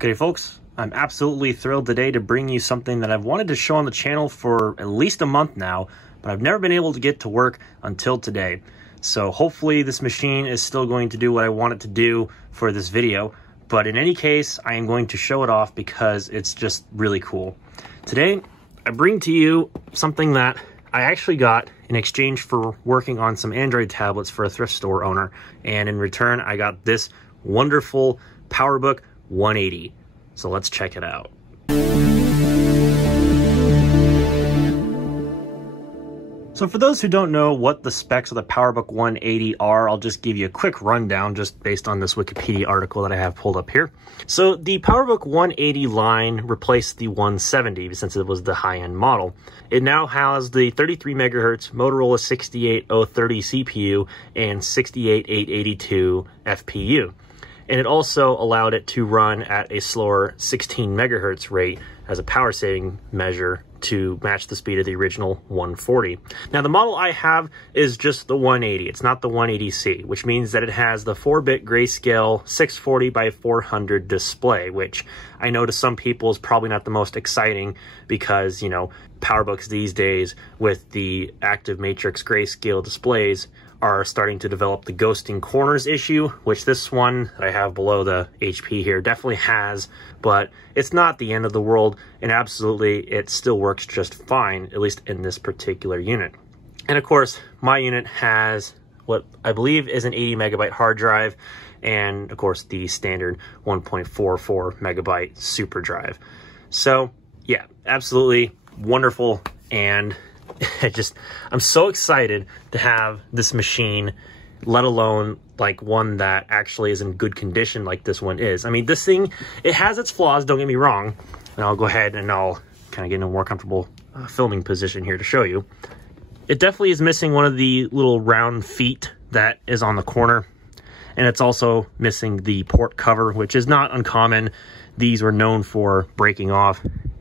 Okay folks, I'm absolutely thrilled today to bring you something that I've wanted to show on the channel for at least a month now, but I've never been able to get to work until today. So hopefully this machine is still going to do what I want it to do for this video, but in any case, I am going to show it off because it's just really cool. Today, I bring to you something that I actually got in exchange for working on some Android tablets for a thrift store owner, and in return, I got this wonderful Powerbook 180. So let's check it out. So for those who don't know what the specs of the Powerbook 180 are, I'll just give you a quick rundown just based on this Wikipedia article that I have pulled up here. So the Powerbook 180 line replaced the 170 since it was the high-end model. It now has the 33 megahertz Motorola 68030 CPU and 68882 FPU. And it also allowed it to run at a slower 16 megahertz rate as a power saving measure to match the speed of the original 140. Now the model I have is just the 180. It's not the 180C, which means that it has the 4-bit grayscale 640 by 400 display, which I know to some people is probably not the most exciting because, you know, PowerBooks these days with the active matrix grayscale displays are starting to develop the ghosting corners issue, which this one that I have below the HP here definitely has, but it's not the end of the world, and absolutely it still works just fine, at least in this particular unit. And of course, my unit has what I believe is an 80 megabyte hard drive, and of course the standard 1.44 megabyte super drive. So yeah, absolutely wonderful, and I'm so excited to have this machine, let alone like one that actually is in good condition like this one is. I mean, this thing, it has its flaws, don't get me wrong, and I'll go ahead and I'll kind of get in a more comfortable filming position here to show you. It definitely is missing one of the little round feet that is on the corner, and it's also missing the port cover, which is not uncommon. These were known for breaking off,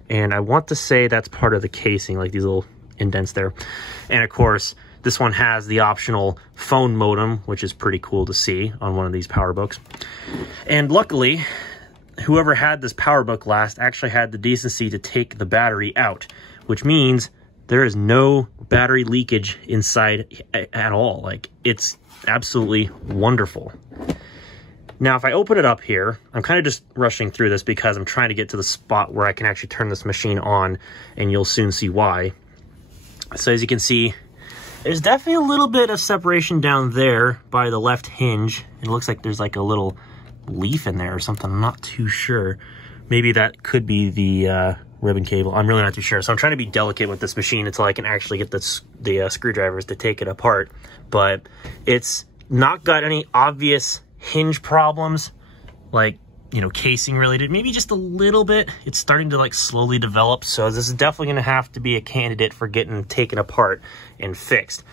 and I want to say that's part of the casing, like these little indents there. And of course, this one has the optional phone modem, which is pretty cool to see on one of these PowerBooks. And luckily, whoever had this PowerBook last actually had the decency to take the battery out, which means there is no battery leakage inside at all. Like, it's absolutely wonderful. Now, if I open it up here, I'm kind of just rushing through this because I'm trying to get to the spot where I can actually turn this machine on, and you'll soon see why. So as you can see, there's definitely a little bit of separation down there by the left hinge. It looks like there's like a little leaf in there or something. I'm not too sure. Maybe that could be the ribbon cable. I'm really not too sure. So I'm trying to be delicate with this machine until I can actually get the screwdrivers to take it apart. But it's not got any obvious hinge problems, like, you know, casing related, maybe just a little bit. It's starting to like slowly develop, so this is definitely going to have to be a candidate for getting taken apart and fixed.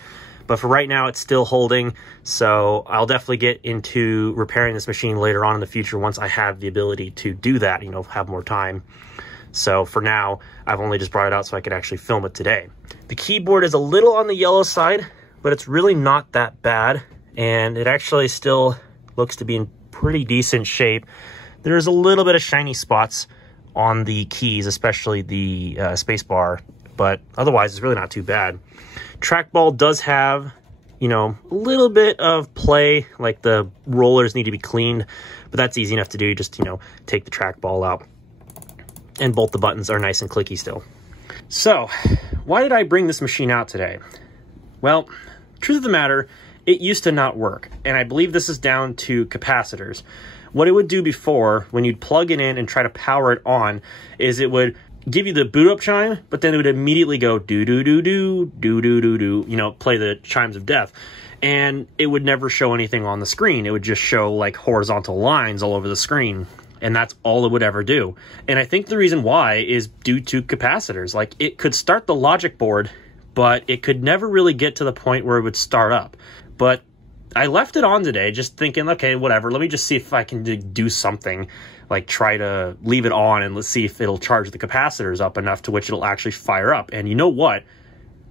But for right now, it's still holding, so I'll definitely get into repairing this machine later on in the future once I have the ability to do that, you know, have more time. So for now, I've only just brought it out so I could actually film it today. The keyboard is a little on the yellow side, but it's really not that bad, and it actually still looks to be in pretty decent shape. There's a little bit of shiny spots on the keys, especially the space bar, but otherwise it's really not too bad. Trackball does have, you know, a little bit of play, like the rollers need to be cleaned, but that's easy enough to do. Just, you know, take the trackball out, and both the buttons are nice and clicky still. So, why did I bring this machine out today? Well, truth of the matter, it used to not work, and I believe this is down to capacitors. What it would do before, when you'd plug it in and try to power it on, is it would give you the boot up chime, but then it would immediately go do-do-do-do, do-do-do-do, you know, play the chimes of death. And it would never show anything on the screen. It would just show like horizontal lines all over the screen. And that's all it would ever do. And I think the reason why is due to capacitors. Like, it could start the logic board, but it could never really get to the point where it would start up. But I left it on today just thinking, okay, whatever, let me just see if I can do something, like try to leave it on and let's see if it'll charge the capacitors up enough to which it'll actually fire up. And you know what?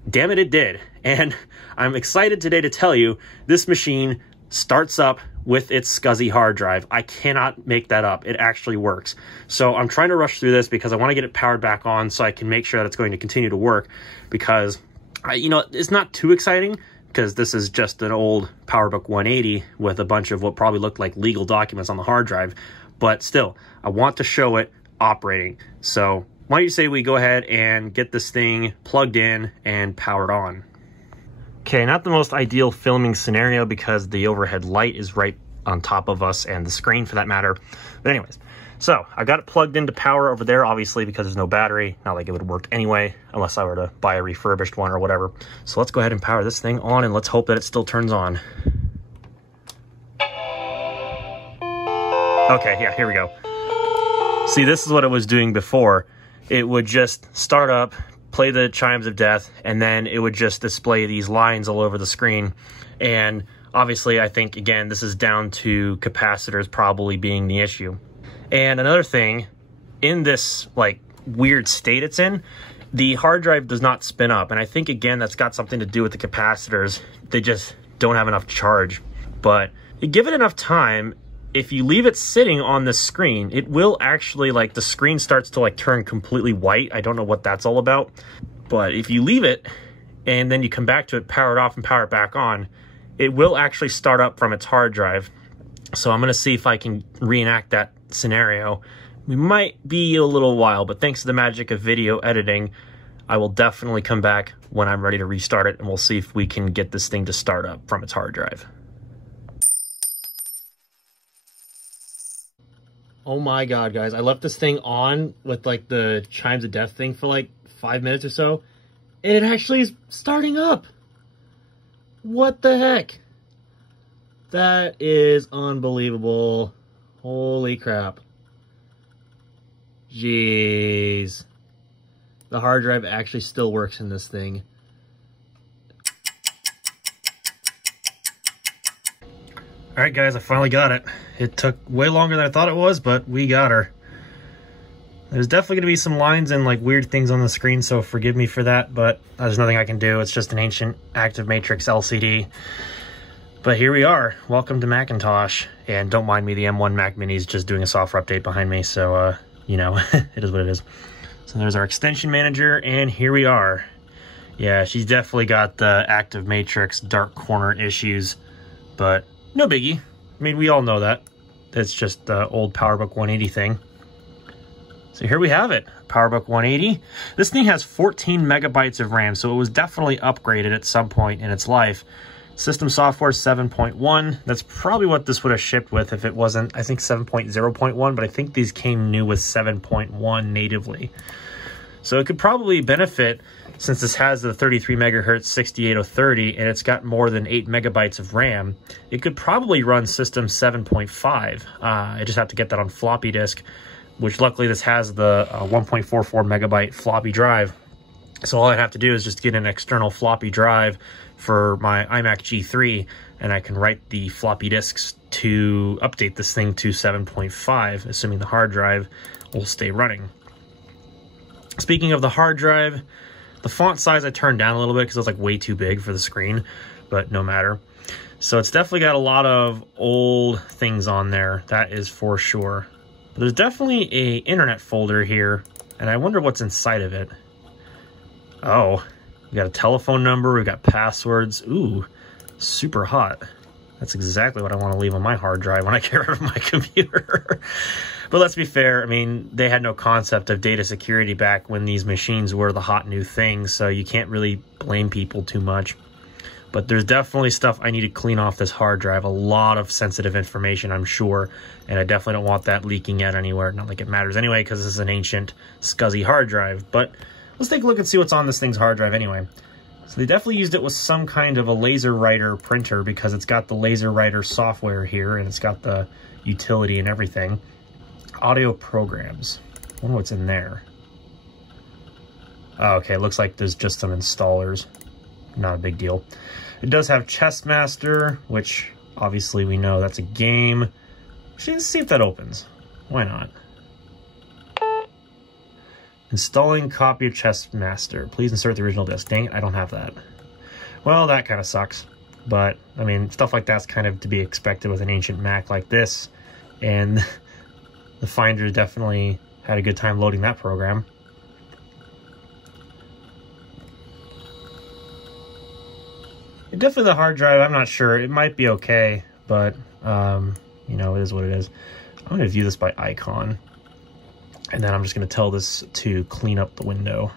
Damn it did. And I'm excited today to tell you this machine starts up with its SCSI hard drive. I cannot make that up. It actually works. So I'm trying to rush through this because I want to get it powered back on so I can make sure that it's going to continue to work, because you know, it's not too exciting because this is just an old PowerBook 180 with a bunch of what probably looked like legal documents on the hard drive. But still, I want to show it operating. So why don't you say we go ahead and get this thing plugged in and powered on. Okay, not the most ideal filming scenario because the overhead light is right on top of us and the screen for that matter. But anyways, so I got it plugged into power over there, obviously, because there's no battery. Not like it would work anyway, unless I were to buy a refurbished one or whatever. So let's go ahead and power this thing on, and let's hope that it still turns on. Okay, yeah, here we go. See, this is what it was doing before. It would just start up, play the chimes of death, and then it would just display these lines all over the screen. And obviously, I think, again, this is down to capacitors probably being the issue. And another thing, in this like weird state it's in, the hard drive does not spin up. And I think, again, that's got something to do with the capacitors. They just don't have enough charge. But you give it enough time, if you leave it sitting on the screen, it will actually, like, the screen starts to like turn completely white. I don't know what that's all about. But if you leave it and then you come back to it, power it off and power it back on, it will actually start up from its hard drive. So I'm gonna see if I can reenact that scenario. We might be a little while, but thanks to the magic of video editing, I will definitely come back when I'm ready to restart it, and we'll see if we can get this thing to start up from its hard drive. Oh my god, guys, I left this thing on with like the chimes of death thing for like 5 minutes or so, and it actually is starting up. What the heck? That is unbelievable. Holy crap. Jeez. The hard drive actually still works in this thing. Alright guys, I finally got it. It took way longer than I thought it was, but we got her. There's definitely going to be some lines and like weird things on the screen, so forgive me for that, but there's nothing I can do. It's just an ancient active matrix LCD. But here we are. Welcome to Macintosh. And don't mind me, the M1 Mac Mini is just doing a software update behind me, so, you know, it is what it is. So there's our extension manager, and here we are. Yeah, she's definitely got the active matrix dark corner issues, but no biggie. I mean, we all know that. It's just the old PowerBook 180 thing. So here we have it, PowerBook 180. This thing has 14 megabytes of RAM, so it was definitely upgraded at some point in its life. System software 7.1. That's probably what this would have shipped with if it wasn't, I think 7.0.1, but I think these came new with 7.1 natively. So it could probably benefit, since this has the 33 megahertz 68030 and it's got more than 8 megabytes of RAM, it could probably run System 7.5. I just have to get that on floppy disk, which luckily this has the 1.44 megabyte floppy drive. So all I have to do is just get an external floppy drive for my iMac G3, and I can write the floppy disks to update this thing to 7.5, assuming the hard drive will stay running. Speaking of the hard drive, the font size I turned down a little bit because it was like way too big for the screen, but no matter. So it's definitely got a lot of old things on there, that is for sure. But there's definitely a internet folder here, and I wonder what's inside of it. Oh, we got a telephone number, we got passwords. Ooh, super hot. That's exactly what I want to leave on my hard drive when I get rid of my computer. But let's be fair, I mean, they had no concept of data security back when these machines were the hot new thing, so you can't really blame people too much. But there's definitely stuff I need to clean off this hard drive. A lot of sensitive information, I'm sure, and I definitely don't want that leaking out anywhere. Not like it matters anyway, because this is an ancient SCSI hard drive. But let's take a look and see what's on this thing's hard drive anyway. So they definitely used it with some kind of a laser writer printer, because it's got the laser writer software here, and it's got the utility and everything. Audio programs. I wonder what's in there. Oh, okay, looks like there's just some installers. Not a big deal. It does have Chessmaster, which obviously we know that's a game. Let's see if that opens. Why not? Installing copy of Chessmaster. Please insert the original disk. Dang it, I don't have that. Well, that kind of sucks. But, I mean, stuff like that's kind of to be expected with an ancient Mac like this. And the Finder definitely had a good time loading that program. And definitely the hard drive, I'm not sure. It might be okay, but, you know, it is what it is. I'm going to view this by icon. And then I'm just going to tell this to clean up the window.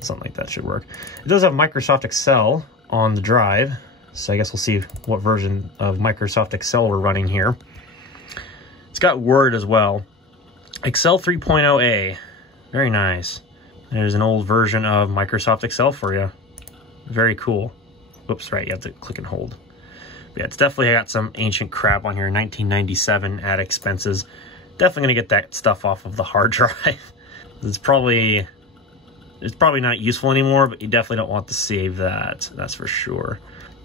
Something like that should work. It does have Microsoft Excel on the drive. So I guess we'll see what version of Microsoft Excel we're running here. It's got Word as well. Excel 3.0a. Very nice. There's an old version of Microsoft Excel for you. Very cool. Whoops, right, you have to click and hold. But yeah, it's definitely got some ancient crap on here. 1997 at expenses. Definitely going to get that stuff off of the hard drive. It's probably not useful anymore, but you definitely don't want to save that. That's for sure.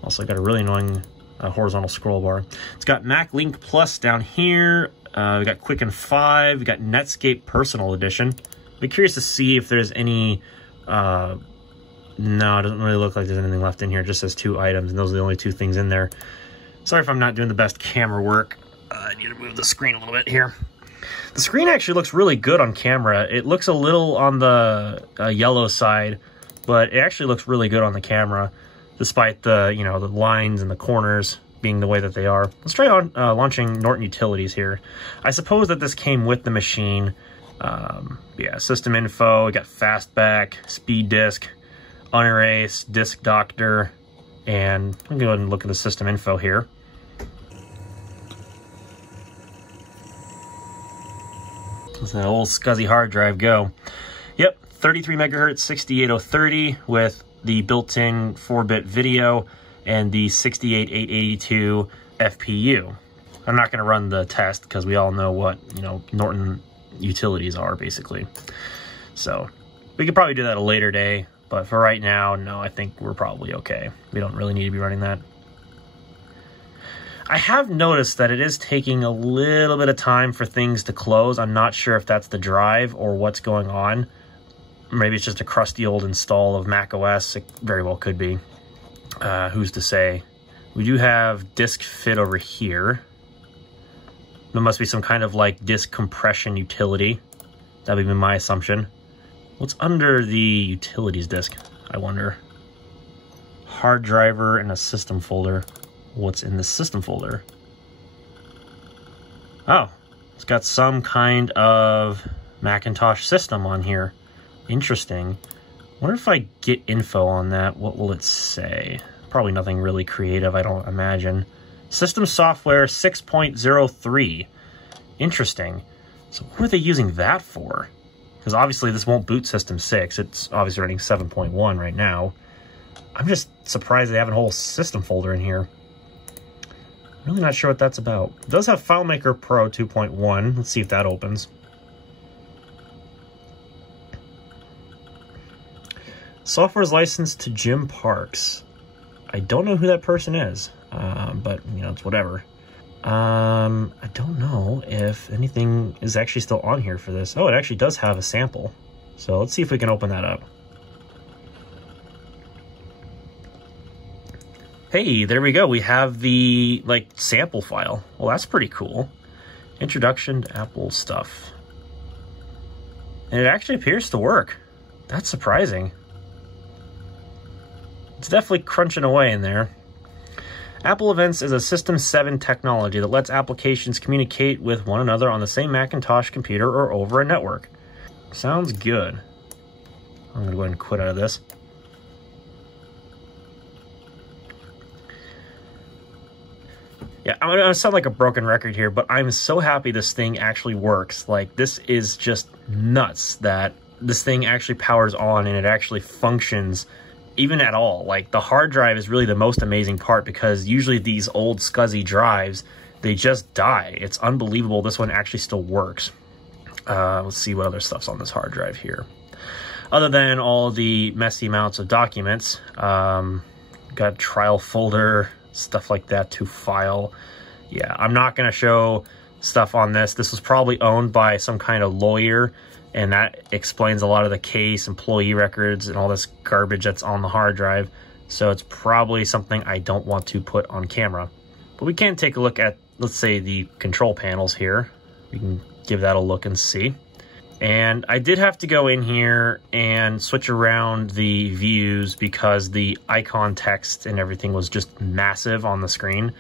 Also got a really annoying horizontal scroll bar. It's got Mac Link Plus down here. We got Quicken 5. We got Netscape Personal Edition. Be curious to see if there's any... no, it doesn't really look like there's anything left in here. It just says 2 items, and those are the only 2 things in there. Sorry if I'm not doing the best camera work. I need to move the screen a little bit here. The screen actually looks really good on camera. It looks a little on the yellow side, but it actually looks really good on the camera, despite the, you know, the lines and the corners being the way that they are. Let's try on launching Norton Utilities here. I suppose that this came with the machine. Yeah, system info, we got fastback, speed disk, unerase, disk doctor, and I'm gonna go ahead and look at the system info here. Let's that old scuzzy hard drive go. Yep, 33 megahertz 68030 with the built-in 4-bit video and the 68882 FPU. I'm not going to run the test because we all know what, you know, Norton Utilities are basically. So we could probably do that at a later day, but for right now, no, I think we're probably okay. We don't really need to be running that. I have noticed that it is taking a little bit of time for things to close. I'm not sure if that's the drive or what's going on. Maybe it's just a crusty old install of Mac OS. It very well could be. Who's to say? We do have disk fit over here. There must be some kind of like disk compression utility. That would be my assumption. What's under the utilities disk, I wonder? Hard driver and a system folder. What's in the system folder? Oh, it's got some kind of Macintosh system on here. Interesting. Wonder if I get info on that, what will it say? Probably nothing really creative, I don't imagine. System software 6.03. Interesting. So what are they using that for? Because obviously this won't boot System 6. It's obviously running 7.1 right now. I'm just surprised they have a whole system folder in here. Really not sure what that's about. It does have FileMaker Pro 2.1. Let's see if that opens. Software is licensed to Jim Parks. I don't know who that person is, but you know, it's whatever. I don't know if anything is actually still on here for this. Oh, it actually does have a sample. So let's see if we can open that up. Hey, there we go. We have the like sample file. Well, that's pretty cool. Introduction to Apple stuff. And it actually appears to work. That's surprising. It's definitely crunching away in there. Apple Events is a System 7 technology that lets applications communicate with one another on the same Macintosh computer or over a network. Sounds good. I'm gonna go ahead and quit out of this. Yeah, I'm gonna sound like a broken record here, but I'm so happy this thing actually works. Like, this is just nuts that this thing actually powers on and it actually functions even at all. Like, the hard drive is really the most amazing part because usually these old scuzzy drives, they just die. It's unbelievable this one actually still works. Let's see what other stuff's on this hard drive here. Other than all the messy amounts of documents, got trial folder, stuff like that to file. Yeah, I'm not going to show stuff on this. This was probably owned by some kind of lawyer, and that explains a lot of the case, employee records, and all this garbage that's on the hard drive. So it's probably something I don't want to put on camera. But we can take a look at, let's say, the control panels here. We can give that a look and see. And I did have to go in here and switch around the views because the icon text and everything was just massive on the screen.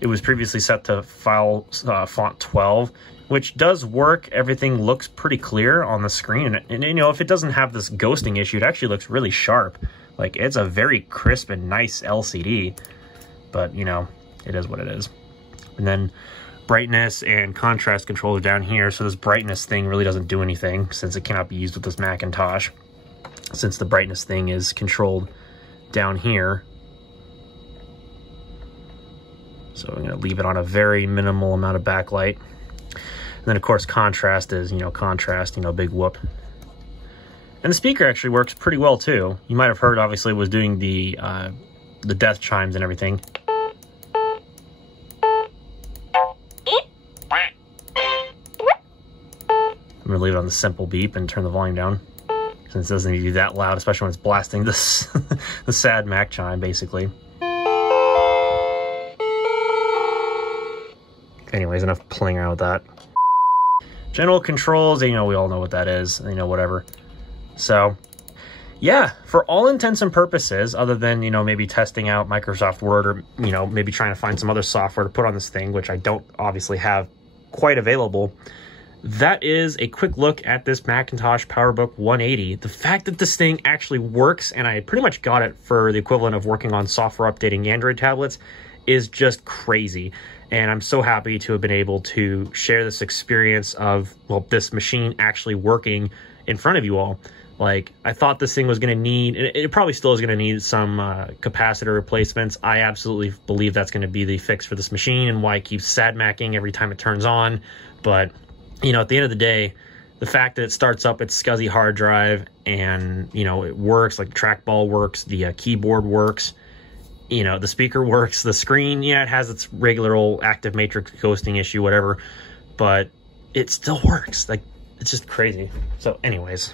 It was previously set to font 12, which does work. Everything looks pretty clear on the screen. And you know, if it doesn't have this ghosting issue, it actually looks really sharp. Like, it's a very crisp and nice LCD, but you know, it is what it is. And then brightness and contrast controller down here. So this brightness thing really doesn't do anything since it cannot be used with this Macintosh, since the brightness thing is controlled down here. So I'm going to leave it on a very minimal amount of backlight. And then of course contrast is, you know, contrast, you know, big whoop. And the speaker actually works pretty well too. You might have heard, obviously, it was doing the death chimes and everything. I'm gonna leave it on the simple beep and turn the volume down, since it doesn't need to be that loud, especially when it's blasting this the sad Mac chime, basically. Anyways, enough playing around with that. General controls, you know, we all know what that is, you know, whatever. So, yeah, for all intents and purposes, other than, you know, maybe testing out Microsoft Word or, you know, maybe trying to find some other software to put on this thing, which I don't obviously have quite available, that is a quick look at this Macintosh Powerbook 180. The fact that this thing actually works, and I pretty much got it for the equivalent of working on software updating Android tablets, is just crazy. And I'm so happy to have been able to share this experience of, well, this machine actually working in front of you all. Like, I thought this thing was going to need, it probably still is going to need some capacitor replacements. I absolutely believe that's going to be the fix for this machine and why it keeps sad-macking every time it turns on. But, you know, at the end of the day, the fact that it starts up its SCSI hard drive and, you know, it works, like the trackball works, the keyboard works, you know, the speaker works, the screen, yeah, it has its regular old active matrix ghosting issue, whatever, but it still works. Like, it's just crazy. So anyways,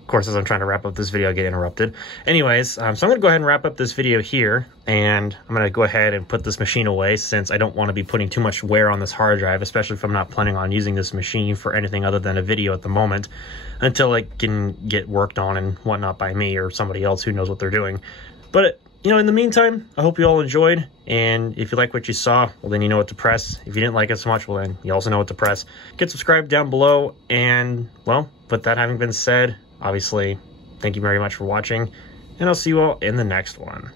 of course, as I'm trying to wrap up this video, I get interrupted. Anyways, so I'm going to go ahead and wrap up this video here, and I'm going to go ahead and put this machine away since I don't want to be putting too much wear on this hard drive, especially if I'm not planning on using this machine for anything other than a video at the moment, until it can get worked on and whatnot by me or somebody else who knows what they're doing. But, you know, in the meantime, I hope you all enjoyed, and if you like what you saw, well, then you know what to press. If you didn't like it so much, well, then you also know what to press. Get subscribed down below, and, well, with that having been said, obviously, thank you very much for watching, and I'll see you all in the next one.